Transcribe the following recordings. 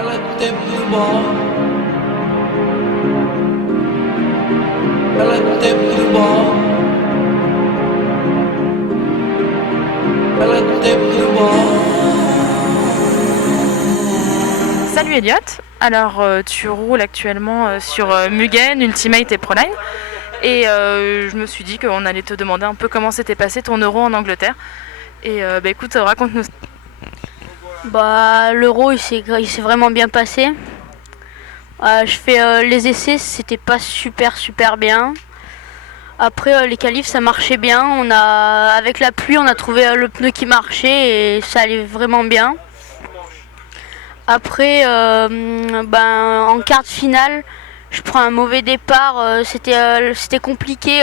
Ela tem tudo bom. Ela tem tudo bom. Ela tem tudo bom. Salut Elliot, alors tu roules actuellement sur Mugen, Ultimate et Proline et je me suis dit qu'on allait te demander un peu comment s'était passé ton euro en Angleterre et écoute, raconte-nous. L'euro il s'est vraiment bien passé. Je fais les essais, c'était pas super bien. Après les qualifs ça marchait bien, avec la pluie on a trouvé le pneu qui marchait et ça allait vraiment bien. Après en quart de finale je prends un mauvais départ, c'était compliqué,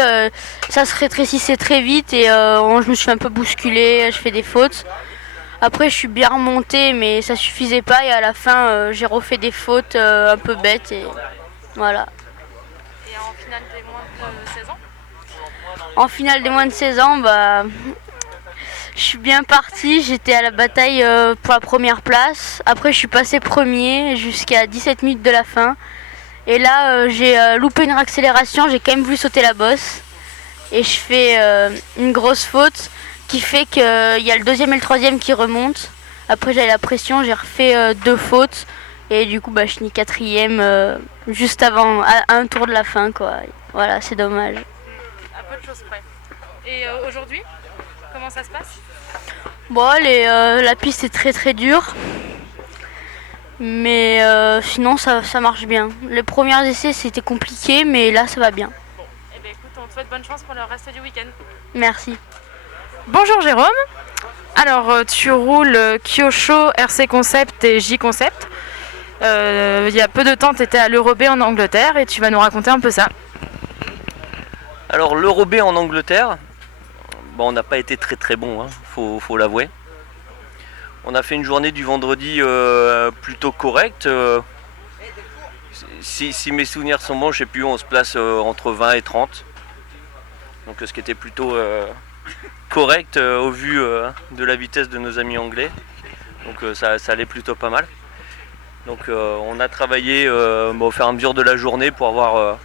ça se rétrécissait très vite et je me suis un peu bousculée, je fais des fautes. Après je suis bien remontée mais ça suffisait pas et à la fin j'ai refait des fautes un peu bêtes et voilà. Et en finale des moins de 16 ans? En finale des moins de 16 ans, je suis bien partie, j'étais à la bataille pour la première place. Après je suis passée premier jusqu'à 17 minutes de la fin. Et là j'ai loupé une accélération, j'ai quand même voulu sauter la bosse. Et je fais une grosse faute qui fait qu'il y a le deuxième et le troisième qui remontent. Après j'avais la pression, j'ai refait deux fautes. Et du coup je finis quatrième juste avant, à un tour de la fin quoi. Voilà, c'est dommage. À peu de choses près. Et aujourd'hui, comment ça se passe? La piste est très dure. Mais sinon ça marche bien. Les premiers essais c'était compliqué mais là ça va bien. Bon, et bien écoute, on te souhaite bonne chance pour le reste du week-end. Merci. Bonjour Jérôme, alors tu roules Kyosho, RC Concept et J Concept. Il y a peu de temps tu étais à l'Euro-B en Angleterre et tu vas nous raconter un peu ça. Alors l'Euro-B en Angleterre, on n'a pas été très bon, hein, faut l'avouer. On a fait une journée du vendredi plutôt correcte. Si mes souvenirs sont bons, je sais plus, on se place entre 20 et 30. Donc ce qui était plutôt correct au vu de la vitesse de nos amis anglais. Donc ça allait plutôt pas mal. Donc on a travaillé au fur et à mesure de la journée pour avoir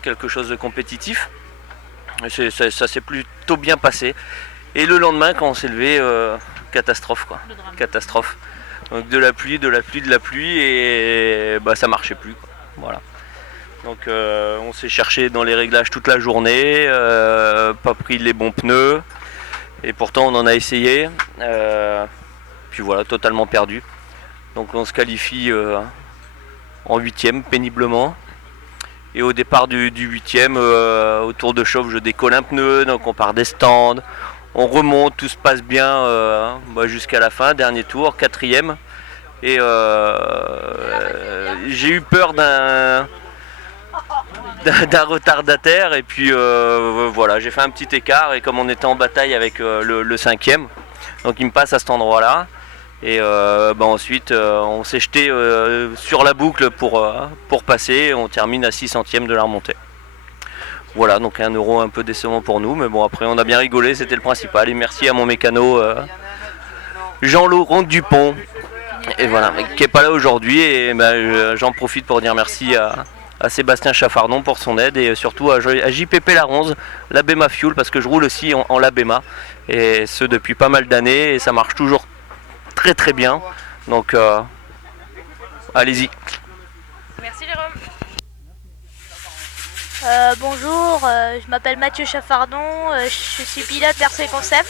quelque chose de compétitif. Ça s'est plutôt bien passé. Et le lendemain quand on s'est levé, catastrophe quoi. Catastrophe. Donc de la pluie et ça marchait plus quoi. Voilà. Donc on s'est cherché dans les réglages toute la journée, pas pris les bons pneus. Et pourtant on en a essayé. Puis voilà, totalement perdu. Donc on se qualifie en 8ème péniblement. Et au départ du 8ème, au tour de chauffe, je décolle un pneu, donc on part des stands, on remonte, tout se passe bien jusqu'à la fin, dernier tour, 4ème. Et j'ai eu peur d'un retardataire et puis voilà, j'ai fait un petit écart et comme on était en bataille avec le 5ème, donc il me passe à cet endroit-là. Et ensuite on s'est jeté sur la boucle pour passer et on termine à 6 centièmes de la remontée. Voilà, donc un euro un peu décevant pour nous, mais bon après on a bien rigolé, c'était le principal. Et merci à mon mécano Jean-Laurent Dupont, et voilà, qui n'est pas là aujourd'hui. Et j'en profite pour dire merci à Sébastien Chaffardon pour son aide et surtout à JPP Laronze, l'Abema Fuel, parce que je roule aussi en l'Abema, et ce depuis pas mal d'années, et ça marche toujours très bien, donc allez-y. Merci Jérôme. Bonjour, je m'appelle Mathieu Chaffardon, je suis pilote RC Concept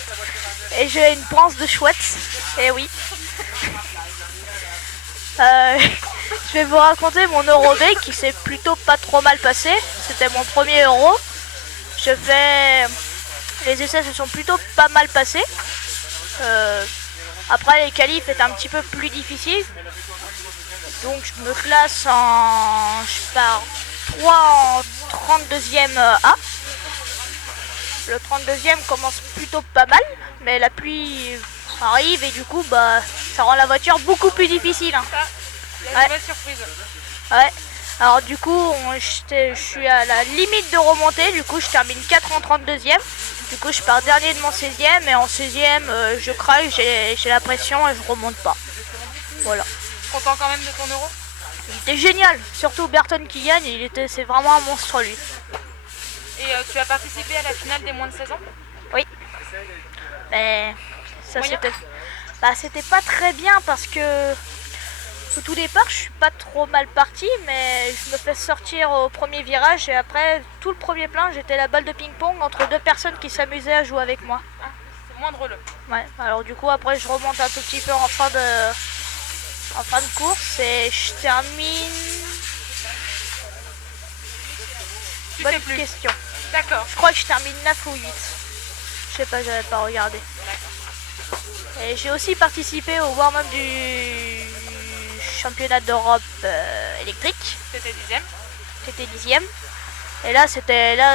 et j'ai une panse de chouette, et oui. Je vais vous raconter mon Euro B qui s'est plutôt pas trop mal passé, c'était mon premier Euro. Les essais se sont plutôt pas mal passés. Après les qualifs étaient un petit peu plus difficiles. Donc je me classe je pars 3 en 32e A. Le 32e commence plutôt pas mal, mais la pluie arrive et du coup ça rend la voiture beaucoup plus difficile. Hein. Une belle surprise. Ouais. Alors du coup je suis à la limite de remontée, du coup je termine 4 en 32e. Du coup je pars dernier de mon 16e et en 16e je craque, j'ai la pression et je remonte pas. Voilà. content quand même de ton euro? Il était génial, surtout Berton qui gagne, c'est vraiment un monstre lui. Et tu as participé à la finale des moins de 16 ans? Oui. Mais ça Moyen. c'était pas très bien parce que au tout départ je suis pas trop mal parti, mais je me fais sortir au premier virage et après tout le premier plein j'étais la balle de ping-pong entre deux personnes qui s'amusaient à jouer avec moi. Ah, c'est moins drôle. Ouais, alors du coup après je remonte un tout petit peu en fin de course et je termine. Tu Bonne sais plus. question. D'accord. Je crois que je termine 9 ou 8. Je sais pas, j'avais pas regardé. Et j'ai aussi participé au warm-up du championnat d'Europe électrique. C'était 10e. C'était 10e. Et là,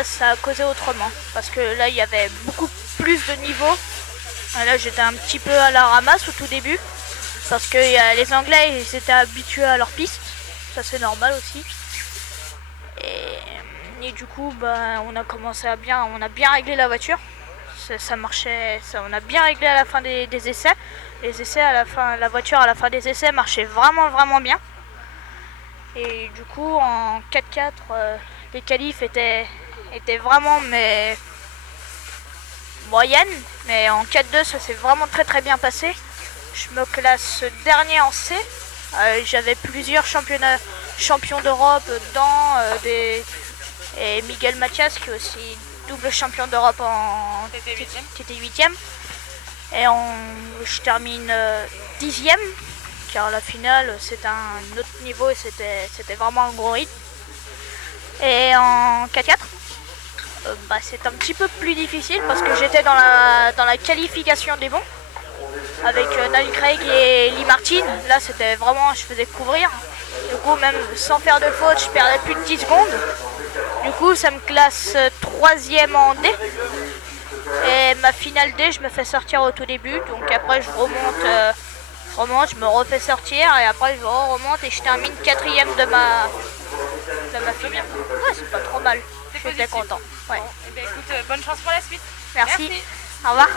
ça a causé autrement. Parce que là, il y avait beaucoup plus de niveaux. Et là, j'étais un petit peu à la ramasse au tout début. Parce que les Anglais, ils étaient habitués à leur piste. Ça, c'est normal aussi. Et du coup, on a commencé on a bien réglé la voiture. Ça marchait, on a bien réglé à la fin des essais. Les essais à la fin, la voiture à la fin des essais marchait vraiment vraiment bien. Et du coup, en 4x4, les qualifs étaient vraiment moyennes. Mais en 4x2, ça s'est vraiment très très bien passé. Je me classe dernier en C. J'avais plusieurs champions d'Europe dedans, et Miguel Mathias qui est aussi double champion d'Europe qui était 8e. Et je termine 10e, car la finale c'était un autre niveau et c'était vraiment un gros rythme. Et en 4x4, c'est un petit peu plus difficile parce que j'étais dans la qualification des bons avec Daniel Craig et Lee Martin. Là c'était vraiment, je faisais couvrir. Du coup, même sans faire de faute, je perdais plus de 10 secondes. Du coup, ça me classe 3e en D. Et ma finale D, je me fais sortir au tout début. Donc après, je remonte, je me refais sortir. Et après, je remonte et je termine 4e de ma finale. Ouais, c'est pas trop mal. J'étais content. Ouais. Eh bien, écoute, bonne chance pour la suite. Merci. Au revoir.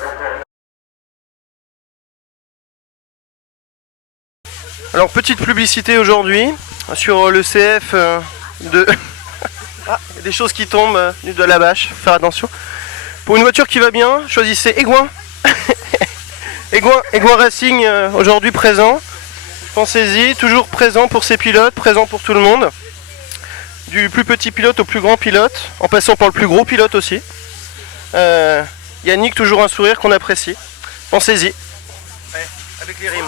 Alors, petite publicité aujourd'hui sur le CF de... Ah, il y a des choses qui tombent de la bâche, faut faire attention. Pour une voiture qui va bien, choisissez Egouin. Egouin Racing aujourd'hui présent. Pensez-y, toujours présent pour ses pilotes, présent pour tout le monde. Du plus petit pilote au plus grand pilote, en passant par le plus gros pilote aussi. Yannick, toujours un sourire qu'on apprécie. Pensez-y. Ouais, avec les rimes.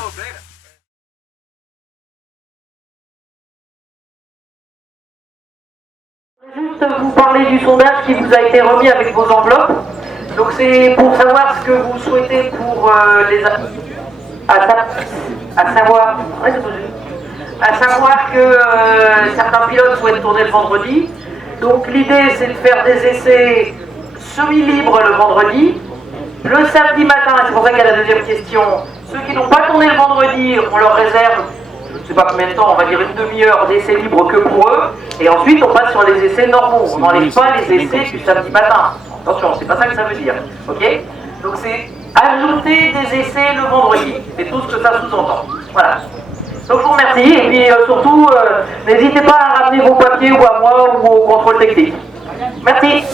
Juste vous parler du sondage qui vous a été remis avec vos enveloppes. Donc c'est pour savoir ce que vous souhaitez pour à savoir que certains pilotes souhaitent tourner le vendredi. Donc l'idée c'est de faire des essais semi-libres le vendredi. Le samedi matin, c'est pour ça qu'il y a la deuxième question, ceux qui n'ont pas tourné le vendredi, on leur réserve, je ne sais pas combien de temps, on va dire une demi-heure d'essais libres que pour eux. Et ensuite on passe sur les essais normaux. On n'enlève pas les essais du samedi matin. Attention, c'est pas ça que ça veut dire. Ok? Donc c'est ajouter des essais le vendredi. C'est tout ce que ça sous-entend. Voilà. Donc je vous remercie. Et puis surtout, n'hésitez pas à ramener vos papiers ou à moi ou au contrôle technique. Merci.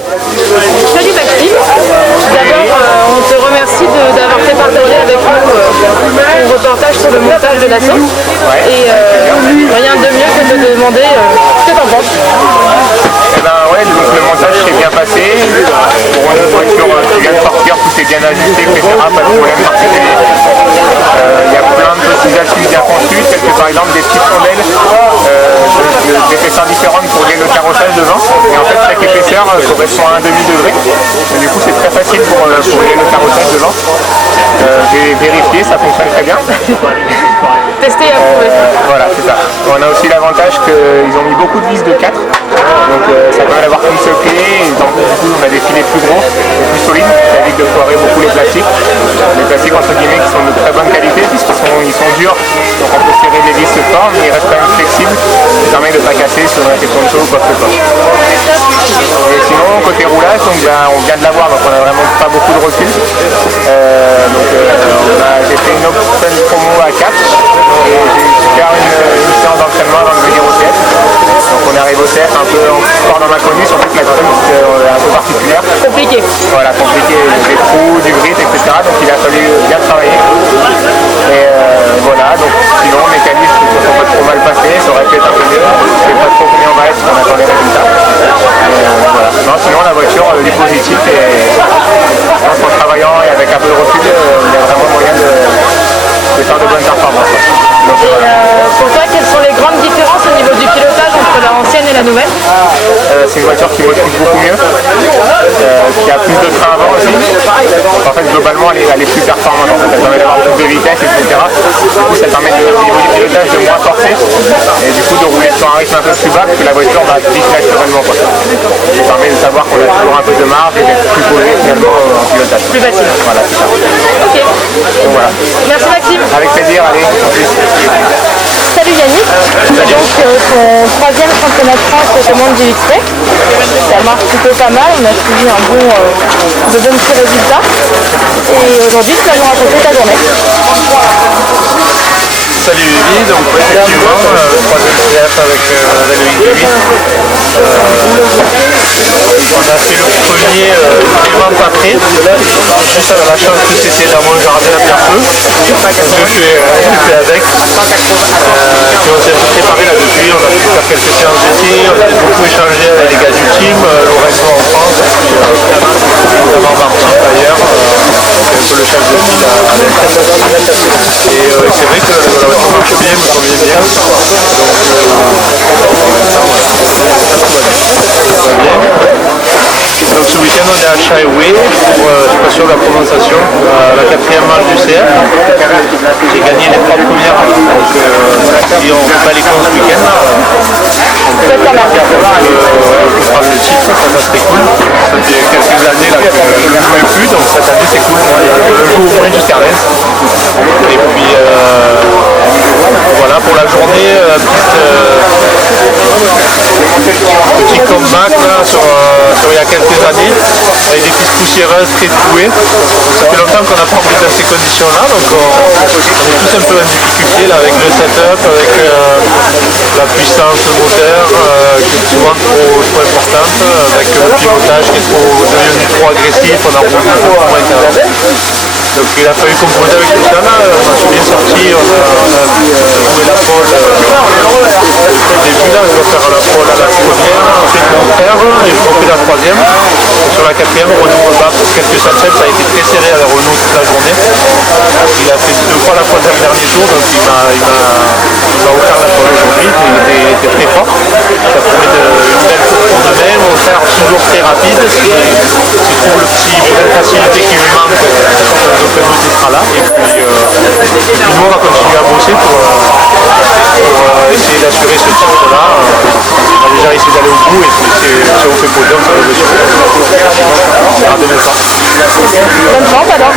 Salut Maxime. D'abord, on te remercie d'avoir fait partager avec nous ton reportage sur le montage de l'assaut. Et rien de mieux que de te demander ce que t'en penses. Eh ben ouais, donc le montage s'est bien passé. Pour une voiture qui vient de sortir, tout est bien ajusté, etc. Pas de problème particulier. Il y a plein de petites astuces bien conçues, telles que par exemple des petites rondelles d'épaisseur différente pour lier le carrossage devant. Et en fait, chaque épaisseur correspond à un demi-degré. Et du coup, c'est très facile pour lier le carrossage devant. J'ai vérifié, ça fonctionne très bien. Testé et approuvé. Voilà, c'est ça. On a aussi l'avantage qu'ils ont mis beaucoup de vis de 4. Donc ça permet d'avoir qu'une seule clé. Donc du coup, on a des filets plus gros, plus solides. Ça évite de foirer beaucoup les plastiques. Les plastiques entre guillemets qui sont de très bonne qualité puisqu'ils sont durs. Donc on peut serrer les vis fort, mais ils restent quand même flexibles. Ça permet de ne pas casser sur une question de chaud ou quoi que ce soit. Et sinon, côté roulage, donc, on vient de l'avoir, donc on n'a vraiment pas beaucoup de recul. J'ai fait une open promo à 4 et j'ai pu faire une performance. Pour toi, quelles sont les grandes différences au niveau du pilotage entre la ancienne et la nouvelle? C'est une voiture qui motive beaucoup mieux, qui a plus de train avant aussi. Donc, en fait, globalement, elle est plus performante. En fait. Elle permet d'avoir plus de vitesse, etc. Du coup, ça permet au niveau du pilotage de moins forcer et du coup de rouler sur un rythme un peu plus bas, parce que la voiture va vite naturellement. Quoi. Ça permet de savoir qu'on a toujours un peu de marge et d'être plus posé finalement en pilotage. Plus facile. Voilà, c'est ça. Ok. Donc, voilà. Merci Maxime. Avec plaisir, allez, en plus. Salut Yannick. Donc ton troisième championnat de France au commandes du X-Tech. Ça marche plutôt pas mal, on a suivi de bons petits résultats. Et aujourd'hui tu vas nous raconter ta journée. Salut Vivi, donc effectivement, troisième CF avec la Loïc 8. On a fait le premier vraiment pas près. Juste on a la chance que c'était dans mon jardin à Pierrefeu. Je fais avec. Puis on s'est préparé là-dessus, on a pu faire quelques séances d'essai, on a beaucoup échangé avec les gars du team, Lorenzo en France, notamment Martin d'ailleurs, un peu le chef de file à l'Est. Et c'est vrai que la voiture marche bien, me convient bien. Donc ce week-end on est à Highway pour, je suis pas sûr de la prononciation, la 4e manche du CF. J'ai gagné les 3 premières, donc si on bat les comptes ce week-end, on peut prendre le titre, ça serait cool. Ça fait quelques années là, que je ne jouais plus, donc cette année c'est cool, je joue au moins jusqu'à Reims. Et puis voilà pour la journée, petit comeback là, sur il y a quelques années, avec des pistes poussiéreuses très trouées. Ça fait longtemps qu'on n'a pas roulé dans ces conditions-là, donc on est tous un peu en difficulté là, avec le setup, avec la puissance moteur qui est souvent trop importante, avec le pilotage qui est devenu trop agressif, on a roulé beaucoup moins qu'avant. Donc il a fallu composer avec tout ça là, on a bien sorti, on a trouvé la pole depuis le début là, je vais faire la pole à la première, ensuite mon frère et je refais la troisième. Et sur la quatrième, Renault rebat pour quelques centièmes, ça a été très serré avec Renault toute la journée. Il a fait 2 fois la pole dans le dernier tour, donc il m'a offert la pole aujourd'hui, il était très fort. Ça promet une belle course pour demain, mon frère toujours très rapide, c'est toujours le petit brin de facilité qui lui manque. Donc nous il sera là et puis nous on va continuer à bosser pour essayer d'assurer ce titre là. On va déjà essayer d'aller au bout et puis si on fait podium ça va être super. On verra demain soir. Bonne chance alors.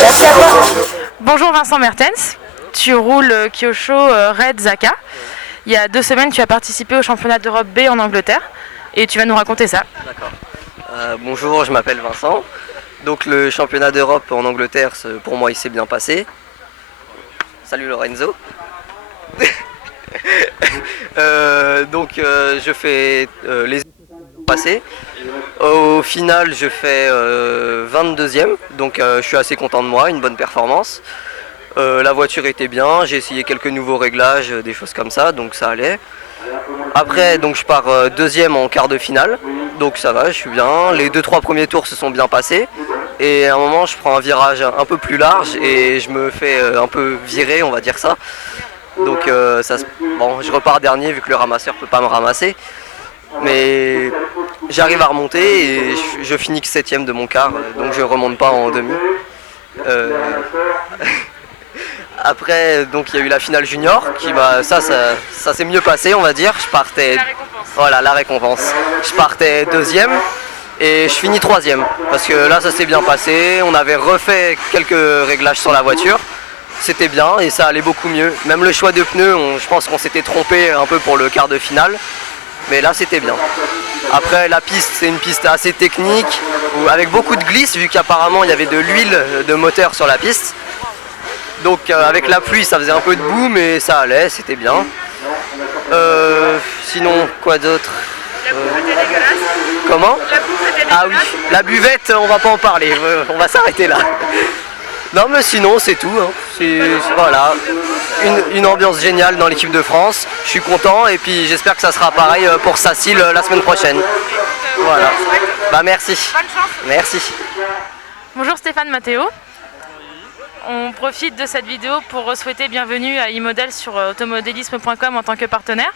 Merci à toi. Bonjour Vincent Mertens, tu roules Kyosho Red Zaka. Il y a 2 semaines tu as participé au championnat d'Europe B en Angleterre et tu vas nous raconter ça. D'accord. Bonjour, je m'appelle Vincent. Donc le championnat d'Europe en Angleterre, pour moi il s'est bien passé. Salut Lorenzo. Je fais les passés. Au final je fais 22e, donc je suis assez content de moi, une bonne performance. La voiture était bien, j'ai essayé quelques nouveaux réglages, des choses comme ça, donc ça allait. Après donc je pars 2e en quart de finale, donc ça va, je suis bien. Les 2-3 premiers tours se sont bien passés. Et à un moment je prends un virage un peu plus large et je me fais un peu virer, on va dire ça. Donc je repars dernier vu que le ramasseur peut pas me ramasser. Mais j'arrive à remonter et je finis que 7e de mon quart, donc je remonte pas en demi. Après donc il y a eu la finale junior qui ça s'est mieux passé on va dire. Je partais voilà la récompense. Je partais 2e. Et je finis 3e, parce que là ça s'est bien passé, on avait refait quelques réglages sur la voiture, c'était bien et ça allait beaucoup mieux. Même le choix de pneus, je pense qu'on s'était trompé un peu pour le quart de finale, mais là c'était bien. Après la piste, c'est une piste assez technique, avec beaucoup de glisse, vu qu'apparemment il y avait de l'huile de moteur sur la piste. Donc avec la pluie ça faisait un peu de boue, mais ça allait, c'était bien. Sinon, quoi d'autre ? Comment ? Ah oui, la buvette, on va pas en parler, on va s'arrêter là. Non mais sinon c'est tout, hein. Voilà, une ambiance géniale dans l'équipe de France, je suis content et puis j'espère que ça sera pareil pour Sacil la semaine prochaine. Voilà, bah merci. Merci. Bonjour Stéphane Matteo. On profite de cette vidéo pour souhaiter bienvenue à iModel sur automodélisme.com en tant que partenaire.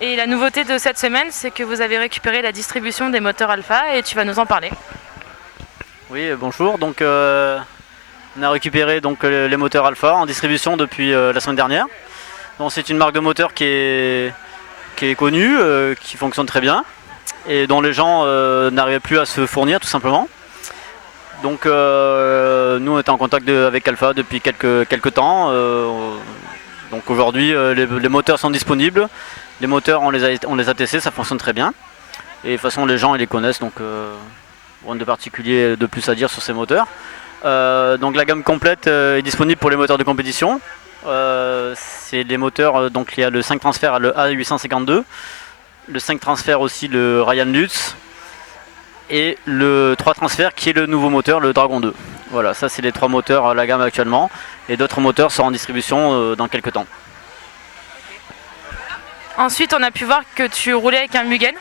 Et la nouveauté de cette semaine, c'est que vous avez récupéré la distribution des moteurs Alpha et tu vas nous en parler. Oui, bonjour. Donc, on a récupéré donc, les moteurs Alpha en distribution depuis la semaine dernière. Donc, c'est une marque de moteur qui est connue, qui fonctionne très bien et dont les gens n'arrivaient plus à se fournir tout simplement. Donc nous on était en contact avec Alpha depuis quelques temps. Donc aujourd'hui les moteurs sont disponibles. Les moteurs on les a testés, ça fonctionne très bien. Et de toute façon les gens ils les connaissent, donc rien de particulier de plus à dire sur ces moteurs. Donc la gamme complète est disponible pour les moteurs de compétition. C'est les moteurs, donc il y a le 5 transfert, le A852, le 5 transfert aussi le Ryan Lutz, et le 3 transfert qui est le nouveau moteur, le Dragon 2. Voilà, ça c'est les 3 moteurs à la gamme actuellement, et d'autres moteurs seront en distribution dans quelques temps. Ensuite, on a pu voir que tu roulais avec un Mugen,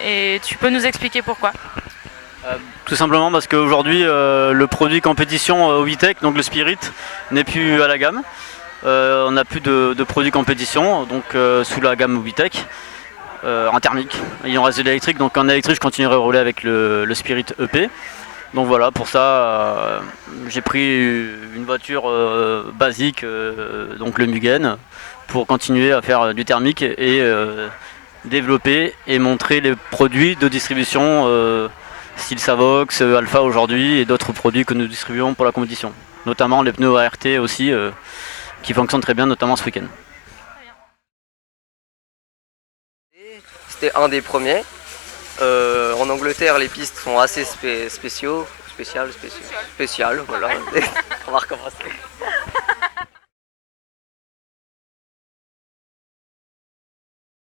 et tu peux nous expliquer pourquoi? Tout simplement parce qu'aujourd'hui le produit compétition Ovitec, donc le Spirit, n'est plus à la gamme. On n'a plus de produits compétition donc sous la gamme Ovitec en thermique. Il en reste de l'électrique, donc en électrique je continuerai à rouler avec le Spirit EP. Donc voilà, pour ça j'ai pris une voiture basique, donc le Mugen, pour continuer à faire du thermique et développer et montrer les produits de distribution style Savox, Alpha aujourd'hui et d'autres produits que nous distribuons pour la compétition. Notamment les pneus ART aussi qui fonctionnent très bien, notamment ce week-end. C'était un des premiers. En Angleterre les pistes sont assez spéciales, voilà. On va recommencer.